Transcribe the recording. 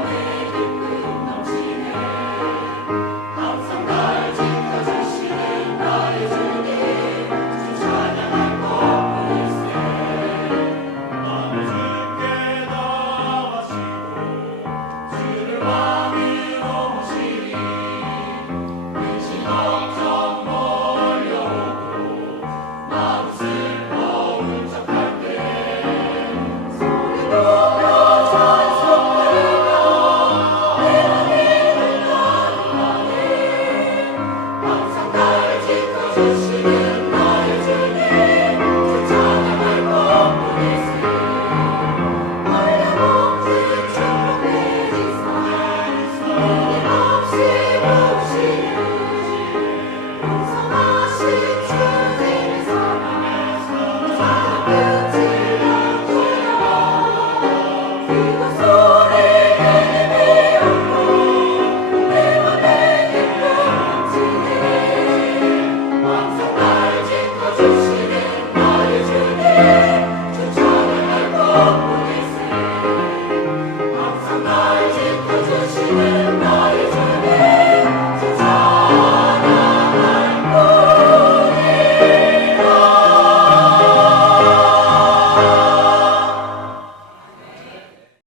Amen.